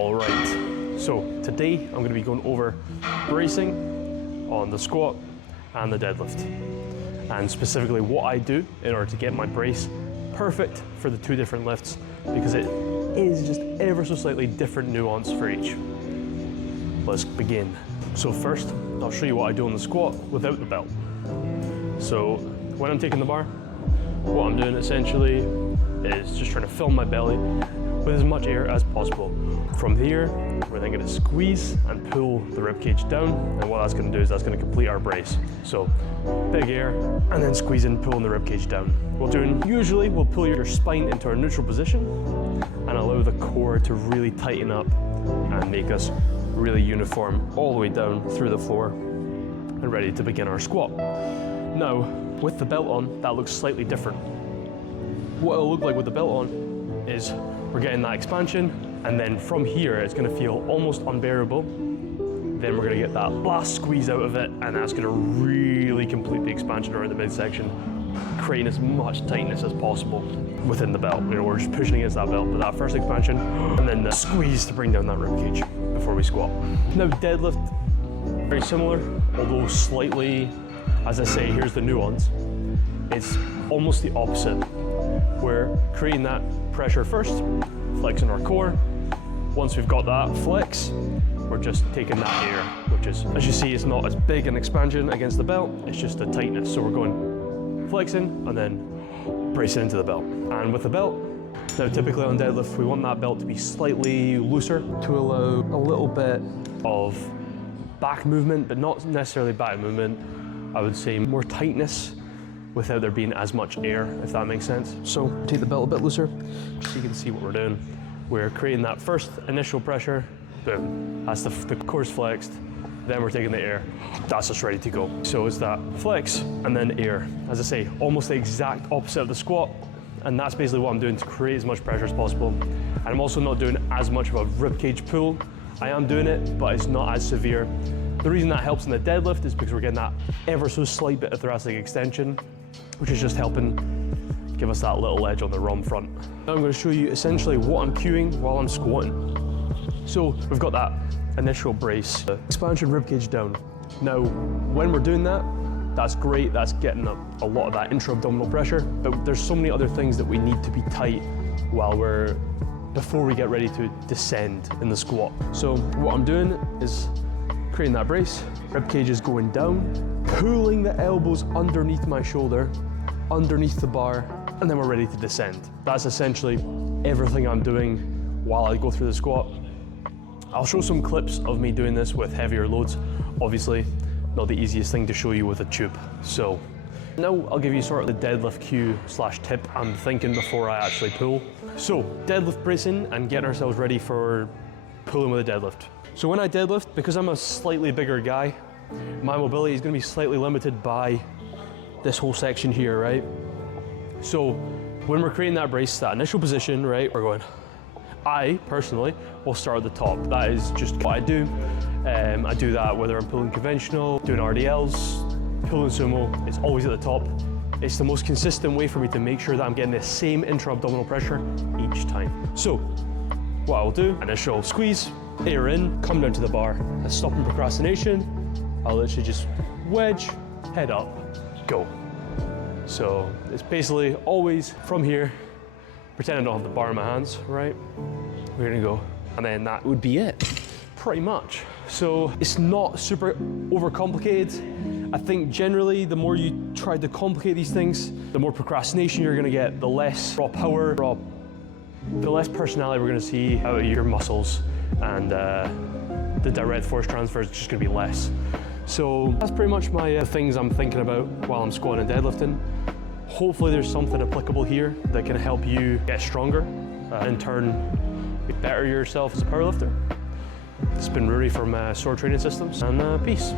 All right, so today I'm going to be going over bracing on the squat and the deadlift, and specifically what I do in order to get my brace perfect for the two different lifts, because it is just ever so slightly different nuance for each. Let's begin. So first, I'll show you what I do on the squat without the belt. So when I'm taking the bar, what I'm doing essentially is just trying to fill my belly with as much air as possible. From here, we're then going to squeeze and pull the ribcage down, and what that's going to do is that's going to complete our brace. So big air and then squeezing, pulling the ribcage down. Usually we'll pull your spine into our neutral position and allow the core to really tighten up and make us really uniform all the way down through the floor and ready to begin our squat. Now, with the belt on, that looks slightly different. What it'll look like with the belt on is we're getting that expansion, and then from here it's going to feel almost unbearable. Then we're going to get that last squeeze out of it, and that's going to really complete the expansion around the midsection, creating as much tightness as possible within the belt. You know, we're just pushing against that belt, but that first expansion and then the squeeze to bring down that ribcage before we squat. Now deadlift, very similar, although slightly, as I say, here's the nuance. It's almost the opposite. We're creating that pressure first, flexing our core. Once we've got that flex, we're just taking that air, which is, as you see, it's not as big an expansion against the belt, it's just a tightness. So we're going flexing and then bracing into the belt. And with the belt, now typically on deadlift, we want that belt to be slightly looser to allow a little bit of back movement, but not necessarily back movement. I would say more tightness without there being as much air, if that makes sense. So take the belt a bit looser, just so you can see what we're doing. We're creating that first initial pressure, boom, that's the core's flexed, then we're taking the air, that's us ready to go. So it's that flex and then air. As I say, almost the exact opposite of the squat, and that's basically what I'm doing to create as much pressure as possible. And I'm also not doing as much of a ribcage pull. I am doing it, but it's not as severe. The reason that helps in the deadlift is because we're getting that ever so slight bit of thoracic extension, which is just helping give us that little edge on the ROM front. Now I'm going to show you essentially what I'm cueing while I'm squatting. So we've got that initial brace, expansion ribcage down. Now, when we're doing that, that's great, that's getting a lot of that intra-abdominal pressure, but there's so many other things that we need to be tight before we get ready to descend in the squat. So what I'm doing is creating that brace, ribcage is going down, pulling the elbows underneath my shoulder, underneath the bar, and then we're ready to descend. That's essentially everything I'm doing while I go through the squat. I'll show some clips of me doing this with heavier loads. Obviously, not the easiest thing to show you with a tube. So now I'll give you sort of the deadlift cue / tip I'm thinking before I actually pull. So deadlift bracing and getting ourselves ready for pulling with a deadlift. So when I deadlift, because I'm a slightly bigger guy, my mobility is going to be slightly limited by this whole section here, right? So when we're creating that brace, that initial position, right, we're going, I personally will start at the top. That is just what I do. I do that whether I'm pulling conventional, doing RDLs, pulling sumo, it's always at the top. It's the most consistent way for me to make sure that I'm getting the same intra-abdominal pressure each time. So what I'll do, initial squeeze, air in, come down to the bar. That's stopping procrastination. I'll literally just wedge, head up, go. So it's basically always from here, pretend I don't have the bar in my hands, right? We're gonna go, and then that would be it, pretty much. So it's not super overcomplicated. I think generally the more you try to complicate these things, the more procrastination you're gonna get, the less raw power, the less personality we're gonna see out of your muscles, and the direct force transfer is just gonna be less. So that's pretty much my things I'm thinking about while I'm squatting and deadlifting. Hopefully there's something applicable here that can help you get stronger, in turn better yourself as a powerlifter. It's been Rory from Soar Training Systems, and peace.